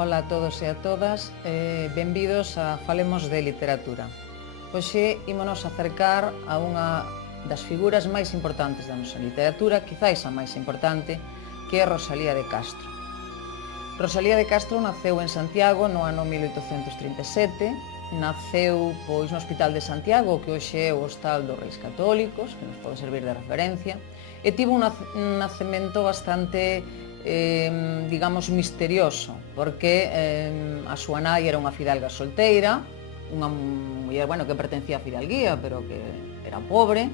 Ola a todos e a todas, benvidos a Falemos de Literatura. Hoxe ímonos acercar a unha das figuras máis importantes da nosa literatura, quizáis a máis importante, que é Rosalía de Castro. Rosalía de Castro naceu en Santiago no ano 1837, naceu no Hospital de Santiago, que hoxe é o Hostal dos Reis Católicos, que nos pode servir de referencia, e tivo un nacemento bastante digamos, misterioso, porque a súa nai era unha fidalga solteira, unha muller, que pertencía á fidalguía, pero que era pobre,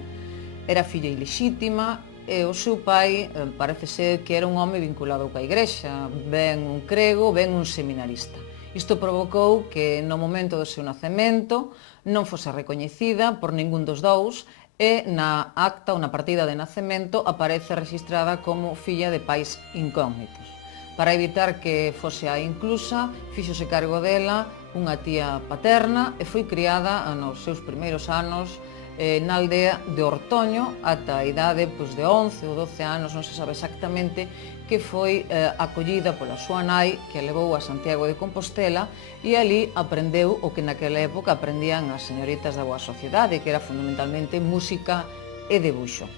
era filla ilexítima, e o seu pai parece ser que era un home vinculado coa igrexa, ben un crego, ben un seminarista. Isto provocou que no momento do seu nacemento non fose recoñecida por ningún dos dous, e na acta ou na partida de nacemento aparece rexistrada como filla de pais incógnitos. Para evitar que fose a inclusa, fíxose cargo dela unha tía paterna e foi criada nos seus primeiros anos na aldea de Ortoño ata a idade de 11 ou 12 anos, non se sabe exactamente, que foi acollida pola súa nai, que a levou a Santiago de Compostela, e ali aprendeu o que naquela época aprendían as señoritas da boa sociedade, que era fundamentalmente música e debuxo.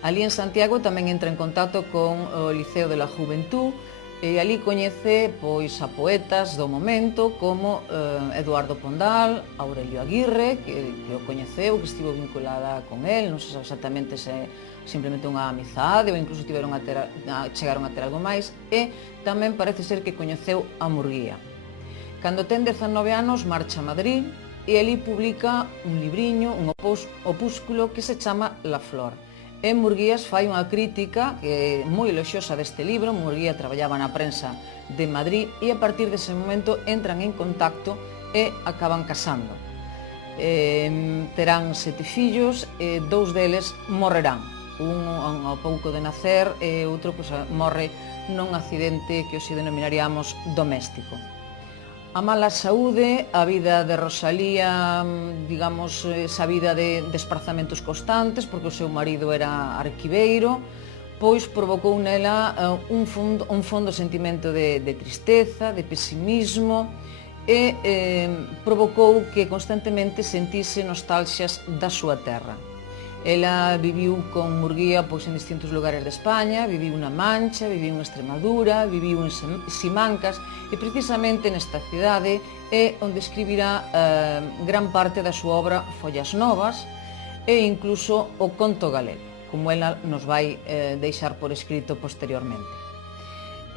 Ali en Santiago tamén entra en contacto con o Liceo de la Juventud, e ali coñece a poetas do momento como Eduardo Pondal, Aurelio Aguirre, que o coñeceu, que estivo vinculada con el, non se sabe exactamente se simplemente unha amizade ou incluso chegaron a ter algo máis, e tamén parece ser que coñeceu a Murguía. Cando ten 19 anos marcha a Madrid e ali publica un libriño, un opúsculo que se chama La Flor. E Murguías fai unha crítica moi elogiosa deste libro. Murguía traballaba na prensa de Madrid e a partir dese momento entran en contacto e acaban casando. Terán 7 fillos e 2 deles morrerán. Un ao pouco de nacer e outro morre nun accidente que hoxe denominaríamos doméstico. A mala saúde, a vida de Rosalía, digamos, esa vida de desprazamentos constantes, porque o seu marido era arquiveiro, pois provocou nela un fondo sentimento de tristeza, de pesimismo, e provocou que constantemente sentise nostalxias da súa terra. Ela viviu con Murguía en distintos lugares de España, viviu na Mancha, viviu en Extremadura, viviu en Simancas, e precisamente nesta cidade é onde escribirá gran parte da súa obra Follas Novas e incluso o conto galego, como ela nos vai deixar por escrito posteriormente.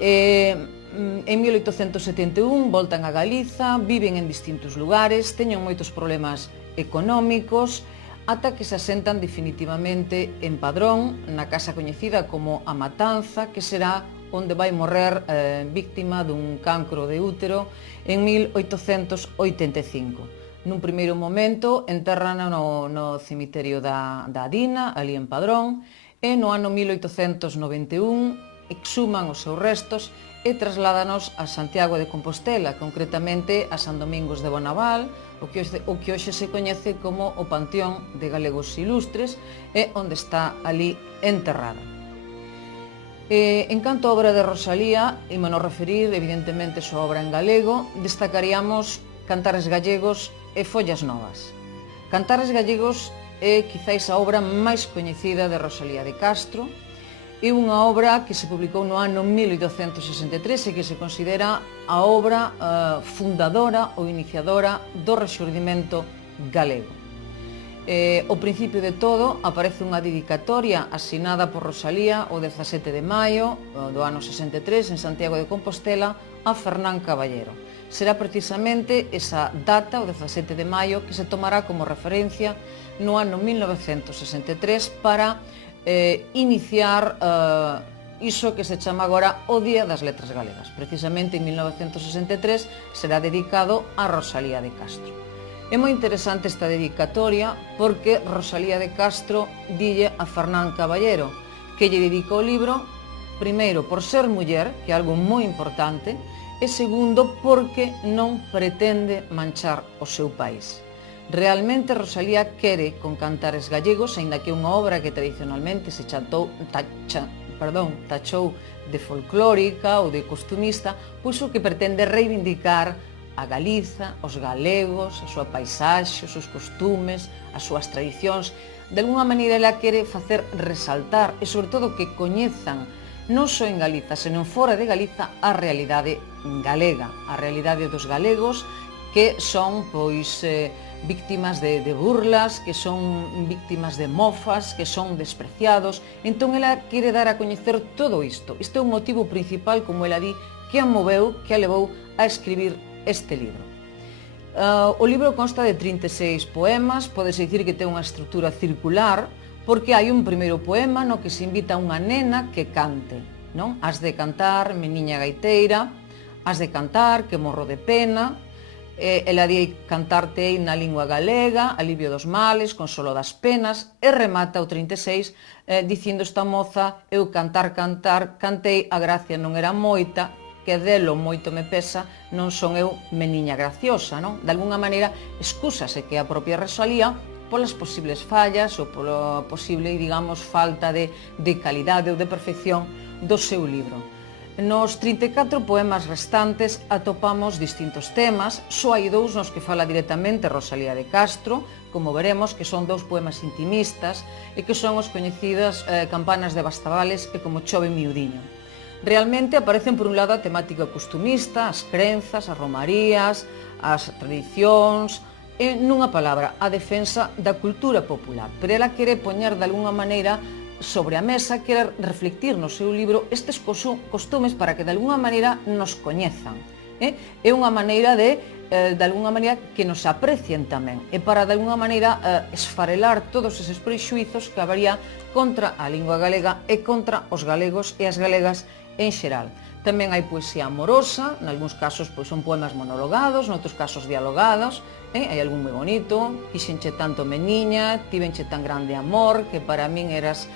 En 1871 voltan a Galiza, viven en distintos lugares, teñen moitos problemas económicos, ata que se asentan definitivamente en Padrón, na casa coñecida como A Matanza, que será onde vai morrer víctima dun cancro de útero en 1885. Nun primeiro momento entérrana no cemiterio da Adina, ali en Padrón, e no ano 1891 exhuman os seus restos e trasládanos a Santiago de Compostela, concretamente a San Domingos de Bonaval, o que hoxe se coñece como o Panteón de Galegos Ilustres, e onde está ali enterrada. En canto a obra de Rosalía, ímonos referir evidentemente a súa obra en galego, destacaríamos Cantares Gallegos e Follas Novas. Cantares Gallegos é quizáis a obra máis coñecida de Rosalía de Castro. É unha obra que se publicou no ano 1863 e que se considera a obra fundadora ou iniciadora do rexurdimento galego. Ao principio de todo aparece unha dedicatoria asinada por Rosalía o 17 de maio do ano 63 en Santiago de Compostela a Fernán Caballero. Será precisamente esa data, o 17 de maio, que se tomará como referencia no ano 1963 para iniciar iso que se chama agora o Día das Letras Galegas. Precisamente en 1963 será dedicado a Rosalía de Castro. É moi interesante esta dedicatoria porque Rosalía de Castro dille a Fernán Caballero que lle dedica o libro, primeiro por ser muller, que é algo moi importante, e segundo porque non pretende manchar o seu país. Realmente Rosalía quere con Cantares Gallegos, aínda que é unha obra que tradicionalmente se tachou de folclórica ou de costumista, pois o que pretende é reivindicar a Galiza, os galegos, a súa paisaxe, os seus costumes, as súas tradicións. De alguna maneira, ela quere facer resaltar e, sobre todo, que coñezan non só en Galiza, senón fora de Galiza, a realidade galega, a realidade dos galegos, que son, pois, víctimas de burlas, que son víctimas de mofas, que son despreciados. Entón, ela quere dar a coñecer todo isto. Isto é un motivo principal, como ela di, que a moveu, que a levou a escribir este libro. O libro consta de 36 poemas, podese dicir que ten unha estrutura circular, porque hai un primeiro poema no que se invita a unha nena que cante, non? Has de cantar, meniña gaiteira, has de cantar, que morro de pena. Ela di cantarte na lingua galega, alivio dos males, consolo das penas, e remata o 36 dicindo esta moza: eu cantar, cantei, a gracia non era moita, que delo moito me pesa, non son eu meniña graciosa, non? De alguna maneira, excúsase que a propia Rosalía polas posibles fallas ou pola posible, digamos, falta de calidade ou de perfección do seu libro. Nos 34 poemas restantes atopamos distintos temas, só hai dous nos que fala directamente Rosalía de Castro, como veremos, que son dous poemas intimistas e que son os coñecidas Campanas de Bastavales e Como chove miudiño. Realmente aparecen por un lado a temática costumista, as crenzas, as romarías, as tradicións, e nunha palabra, a defensa da cultura popular. Pero ela quere poñer de alguna maneira sobre a mesa, quere reflectir no seu libro estes costumes para que de alguna maneira nos coñezan. É unha maneira de alguna maneira que nos aprecien tamén, e para de alguna maneira esfarelar todos eses prexuizos que habería contra a lingua galega e contra os galegos e as galegas en xeral. Tamén hai poesía amorosa, nalgúns casos pois son poemas monologados, noutros casos dialogados, hai algún moi bonito: quixenche tanto meniña, tivenche tan grande amor, que para min eras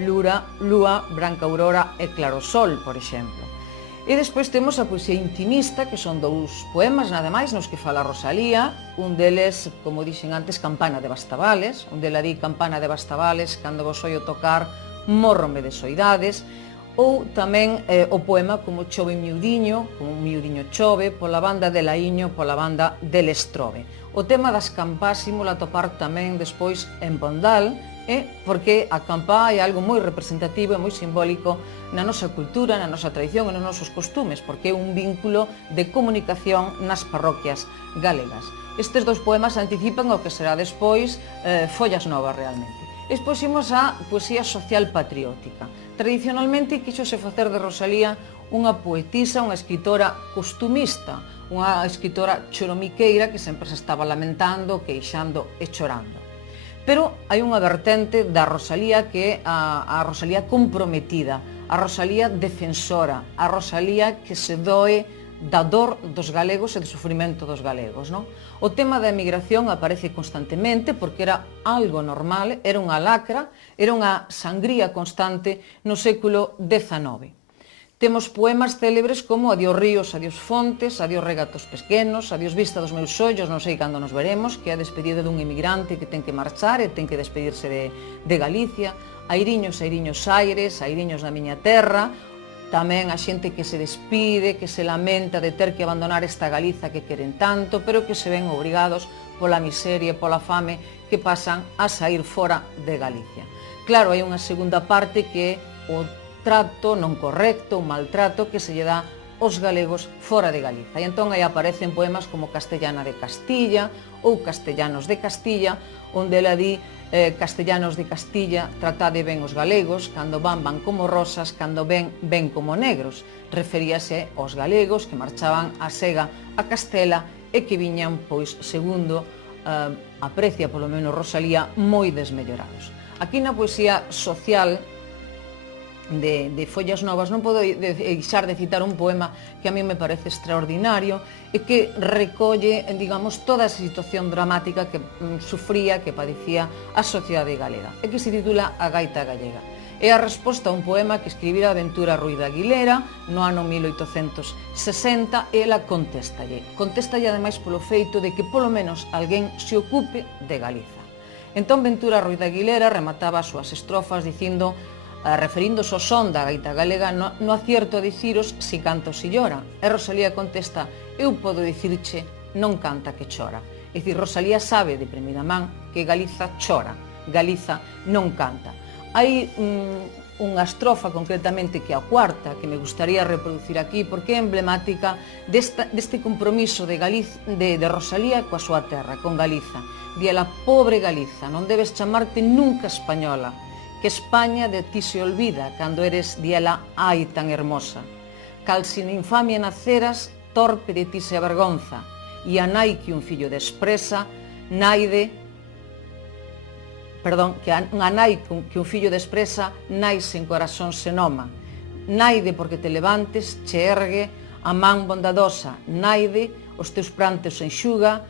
lúa, branca aurora e claro sol, por exemplo. E despois temos a poesía intimista, que son dous poemas, nada máis, nos que fala Rosalía. Un deles, como dixen antes, Campana de Bastavales, onde ela di: campana de Bastavales, cando vos oio tocar, mórrome de soidades. Ou tamén o poema Como chove miudiño, como un miudiño chove, pola banda de Laíño, pola banda de Lestrobe. O tema das campás imos atopar tamén despois en Pondal, porque a campá é algo moi representativo e moi simbólico na nosa cultura, na nosa tradición e nos nosos costumes, porque é un vínculo de comunicación nas parroquias galegas. Estes dous poemas anticipan o que será despois Follas Novas realmente. Despois imos á poesía social patriótica. Tradicionalmente quixose facer de Rosalía unha poetisa, unha escritora costumista, unha escritora choromiqueira que sempre se estaba lamentando, queixando e chorando. Pero hai unha vertente da Rosalía que é a Rosalía comprometida, a Rosalía defensora, a Rosalía que se doe da dor dos galegos e do sufrimento dos galegos, non? O tema da emigración aparece constantemente porque era algo normal, era unha lacra, era unha sangría constante no século XIX. Temos poemas célebres como Adiós ríos, adiós fontes, adiós regatos pequenos, adiós vista dos meus ollos, non sei cando nos veremos, que é a despedida dun emigrante que ten que marchar e ten que despedirse de Galicia, Airiños, airiños aires, airiños da miña terra. Tamén a xente que se despide, que se lamenta de ter que abandonar esta Galiza que queren tanto, pero que se ven obrigados pola miseria e pola fame que pasan a sair fora de Galicia. Claro, hai unha segunda parte que é o trato non correcto, o maltrato que se lle dá aos galegos fora de Galiza. E entón aí aparecen poemas como Castellana de Castilla ou Castellanos de Castilla, onde ela di: castellanos de Castilla, tratade ben os galegos, cando van como rosas, cando ven como negros. Referíase aos galegos que marchaban a sega a Castela e que viñan, pois, segundo aprecia polo menos Rosalía, moi desmellorados. Aquí na poesía social de Follas Novas non podo deixar de citar un poema que a mí me parece extraordinario e que recolle, digamos, toda esa situación dramática que sufría, que padecía a sociedade galega, e que se titula A gaita gallega. É a resposta a un poema que escribira Ventura Ruiz de Aguilera no ano 1860, e ela contéstalle ademais polo feito de que polo menos alguén se ocupe de Galiza. Entón Ventura Ruiz de Aguilera remataba as súas estrofas dicindo: referíndose ao son da gaita galega, no acierto a diciros si canta ou si llora. E Rosalía contesta, eu podo dicirche, non canta que chora. É dicir, Rosalía sabe de primeira man que Galiza chora, Galiza non canta. Hai unha estrofa concretamente que é a cuarta, que me gustaría reproducir aquí porque é emblemática deste compromiso de Rosalía coa súa terra, con Galiza. Diela, pobre Galiza, non debes chamarte nunca española, que España de ti se olvida cando eres, diela, ai tan hermosa. Cal sin infamia naceras, torpe de ti se avergonza, e a nai que un fillo despreza, unha nai que un fillo despreza, nai sen corazón se noma. Naide porque te levantes, che ergue a man bondadosa, naide os teus prantos enxuga,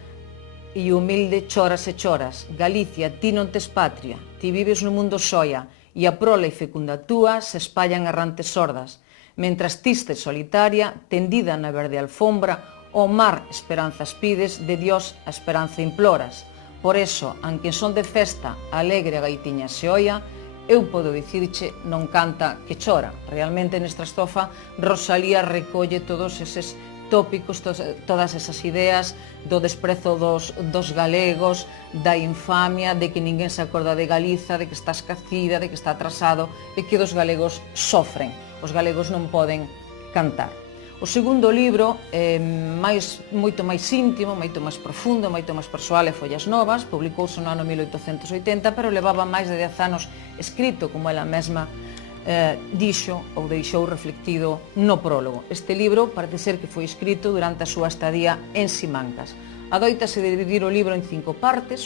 e humilde choras e choras. Galicia, ti non tes patria, ti vives no mundo soia, e a prola e fecunda túa se espallan errantes sordas. Mentras ti estes solitaria, tendida na verde alfombra, o mar esperanzas pides, de Dios a esperanza imploras. Por eso, aunque en son de festa, alegre a gaitiña se oia, eu podo dicirche, non canta que chora. Realmente nesta estrofa, Rosalía recolle todos eses tópicos, todas esas ideas do desprezo dos galegos, da infamia, de que ninguén se acorda de Galiza, de que está escacida, de que está atrasado, e que os galegos sofren. Os galegos non poden cantar. O segundo libro é moito máis íntimo, moito máis profundo, moito máis persoal, é Follas Novas, publicouse no ano 1880, pero levaba máis de 10 anos escrito, como ela mesma dixo ou deixou reflectido no prólogo. Este libro parece ser que foi escrito durante a súa estadía en Simancas. Adóitase dividir o libro en 5 partes,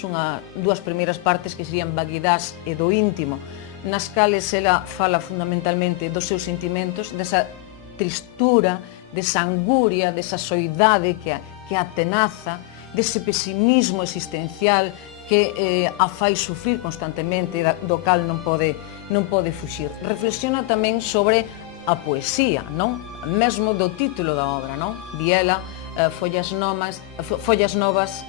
dúas primeiras partes que serían vaguidás e do íntimo, nas cales ela fala fundamentalmente dos seus sentimentos, desa tristura, desa anguria, desa soidade que a tenaza, dese pesimismo existencial que a fai sufrir constantemente, do cal non pode fuxir. Reflexiona tamén sobre a poesía, non? Mesmo do título da obra, non? Di ela, Follas novas,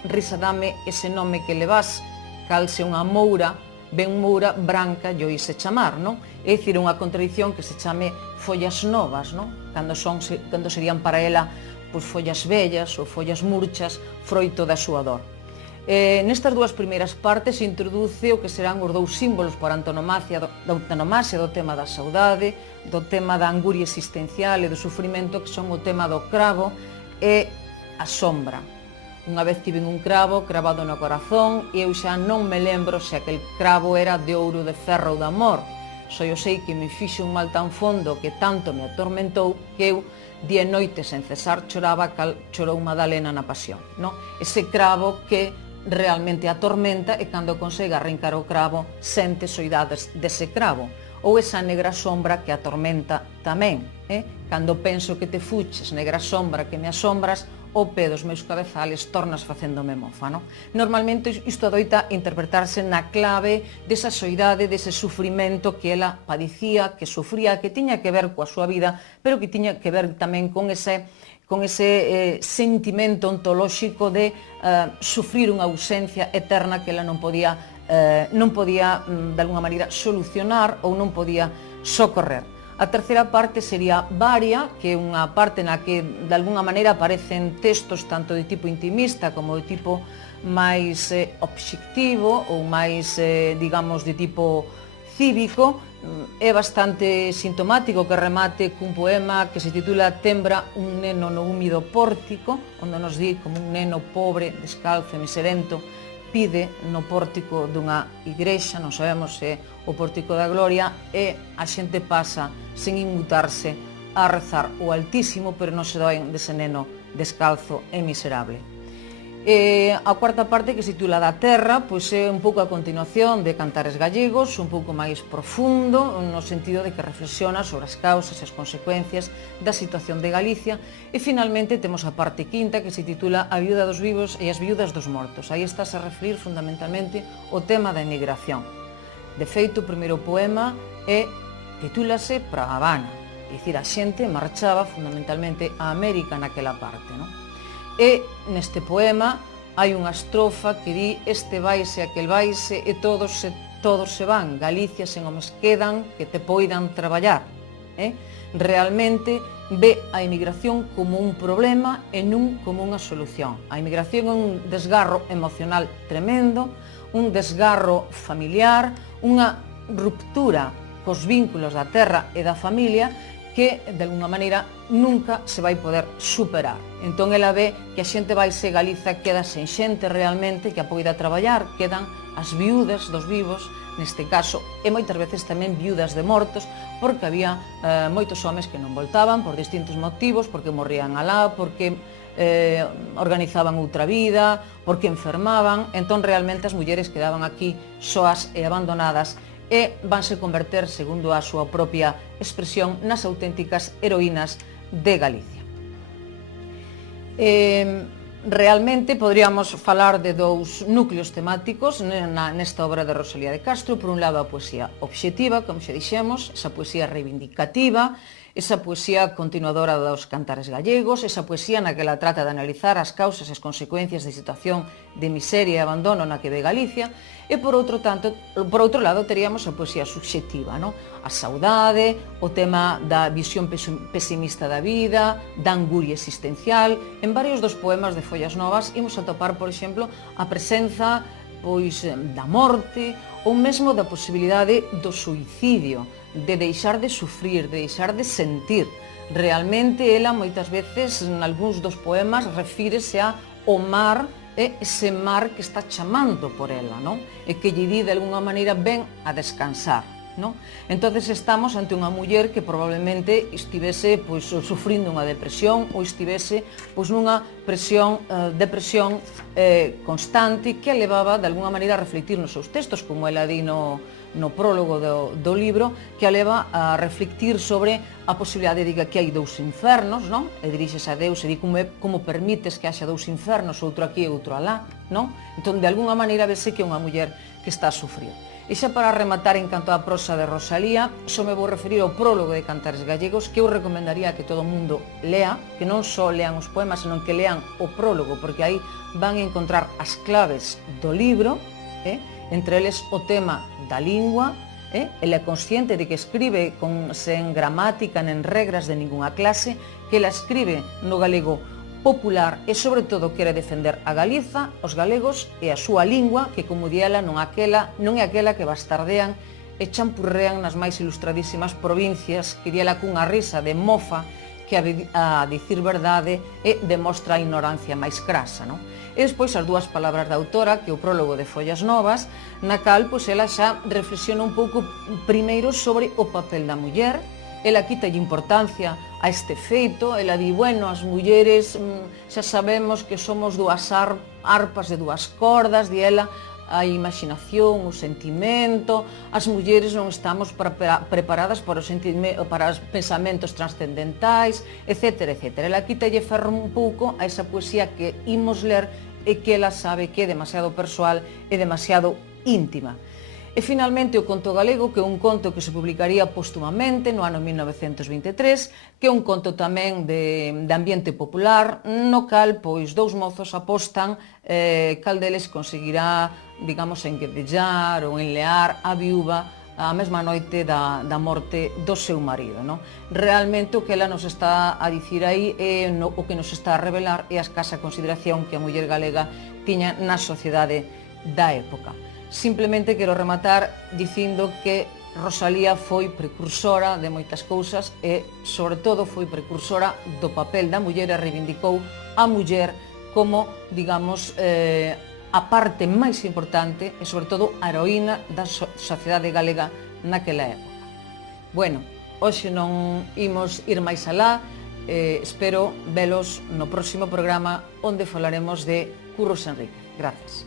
risa dame ese nome que levas, cal se unha moura, ben moura, branca, lle oíse chamar, non? É dicir, unha contradición que se chame follas novas, non? Cando serían para ela follas vellas ou follas murchas, froito da súa dor. Nestas dúas primeiras partes introduce o que serán os dous símbolos por antonomasia do tema da saudade, do tema da anguria existencial e do sufrimento, que son o tema do cravo e a sombra. Unha vez tive un cravo cravado no corazón e eu xa non me lembro se aquel cravo era de ouro, de ferro ou de amor. Só eu sei que me fixe un mal tan fondo que tanto me atormentou que eu día e noite sen cesar choraba cal chorou Madalena na pasión. Ese cravo que realmente atormenta e cando consegue arrincar o cravo sente soidades dese cravo. Ou esa negra sombra que atormenta tamén. Cando penso que te fuches, negra sombra que me asombras, o pé dos meus cabezales tornas facéndome mofa. Normalmente isto adoita interpretarse na clave desa soidade, dese sufrimento que ela padecía, que sufría, que tiña que ver coa súa vida, pero que tiña que ver tamén con ese sentimento ontolóxico de sufrir unha ausencia eterna que ela non podía de alguna maneira solucionar ou non podía socorrer. A terceira parte sería Varia, que é unha parte na que de alguna maneira aparecen textos tanto de tipo intimista como de tipo máis obxectivo ou máis, digamos, de tipo cívico. É bastante sintomático que remate cun poema que se titula Tembra un neno no húmido pórtico, onde nos di como un neno pobre, descalzo e miserento pide no pórtico dunha igrexa, non sabemos se o pórtico da Gloria, e a xente pasa sen inmutarse a rezar o Altísimo, pero non se doen dese neno descalzo e miserable. A cuarta parte, que se titula Da Terra, pois é un pouco a continuación de Cantares Gallegos, un pouco máis profundo, no sentido de que reflexiona sobre as causas e as consecuencias da situación de Galicia. E finalmente temos a parte quinta, que se titula A viuda dos vivos e as viudas dos mortos. Aí estás a referir fundamentalmente o tema da emigración. De feito, o primeiro poema titúlase Para a Habana, é dicir, a xente marchaba fundamentalmente a América naquela parte, non? E neste poema hai unha estrofa que di este vaise, aquel vaise, e todos se todos se van, Galicia sen homes quedan que te poidan traballar. Realmente ve a emigración como un problema e non como unha solución. A emigración é un desgarro emocional tremendo, un desgarro familiar, unha ruptura cos vínculos da terra e da familia que, de alguna maneira, nunca se vai poder superar. Entón, ela ve que a xente vai se Galiza, queda sen xente realmente que a poida traballar, quedan as viúdas dos vivos, neste caso, e moitas veces tamén viúdas de mortos, porque había moitos homes que non voltaban por distintos motivos, porque morrían alá, porque organizaban outra vida, porque enfermaban. Entón, realmente, as mulleres quedaban aquí soas e abandonadas e vanse converter, segundo a súa propia expresión, nas auténticas heroínas de Galicia. Realmente poderíamos falar de dous núcleos temáticos nesta obra de Rosalía de Castro. Por un lado, a poesía obxectiva, como xa dixemos, esa poesía reivindicativa, esa poesía continuadora dos cantares gallegos, esa poesía na que ela trata de analizar as causas e as consecuencias de situación de miseria e abandono na que ve Galicia, e por outro lado teríamos a poesía subxectiva, a saudade, o tema da visión pesimista da vida, da anguria existencial. En varios dos poemas de Follas Novas imos atopar, por exemplo, a presenza da morte ou mesmo da posibilidade do suicidio, de deixar de sufrir, de deixar de sentir. Realmente, ela moitas veces, en algúns dos poemas, refírese ao mar, ese mar que está chamando por ela, e que lle di, de alguna maneira, ven a descansar. Entonces estamos ante unha muller que probablemente estivese sufrindo unha depresión ou estivese nunha depresión constante que a levaba de alguna maneira a reflectir nos seus textos, como ela di no prólogo do libro, que a leva a reflectir sobre a posibilidade de que hai dous infernos, e dirixes a Deus e di como permites que haxa dous infernos, outro aquí e outro alá. Entón, de alguna maneira, vese que é unha muller que está a sufrir. E xa para rematar en canto á prosa de Rosalía, só me vou referir ao prólogo de Cantares Gallegos, que eu recomendaría que todo o mundo lea, que non só lean os poemas, senón que lean o prólogo, porque aí van a encontrar as claves do libro, entre eles o tema da lingua. Ela é consciente de que escribe sen gramática nen regras de ningunha clase, que ela escribe no galego popular e, sobre todo, quere defender a Galiza, os galegos e a súa lingua, que, como di ela, non é aquela que bastardean e champurrean nas máis ilustradísimas provincias, que di ela cunha risa de mofa que, a dicir verdade, demostra a ignorancia máis crasa. E despois as dúas palabras da autora, que é o prólogo de Follas Novas, na cal ela xa reflexiona un pouco primeiro sobre o papel da muller. Ela quitalle importancia a este feito, ela di, as mulleres xa sabemos que somos dúas arpas de dúas cordas, di ela, a imaginación, o sentimento, as mulleres non estamos preparadas para os pensamentos transcendentais, etc. Ela quitalle ferro un pouco a esa poesía que imos ler e que ela sabe que é demasiado persoal e demasiado íntima. E, finalmente, o conto galego, que é un conto que se publicaría póstumamente no ano 1923, que é un conto tamén de ambiente popular, no cal dous mozos apostan cal deles conseguirá, digamos, enguedellar ou enlear a viúva a mesma noite da morte do seu marido. Realmente, o que ela nos está a dicir aí, o que nos está a revelar, é a escasa consideración que a muller galega tiña na sociedade da época. Simplemente quero rematar dicindo que Rosalía foi precursora de moitas cousas e, sobre todo, foi precursora do papel da muller e reivindicou a muller como, digamos, a parte máis importante e, sobre todo, a heroína da sociedade galega naquela época. Hoxe non imos ir máis alá, espero velos no próximo programa onde falaremos de Curros Enríquez. Grazas.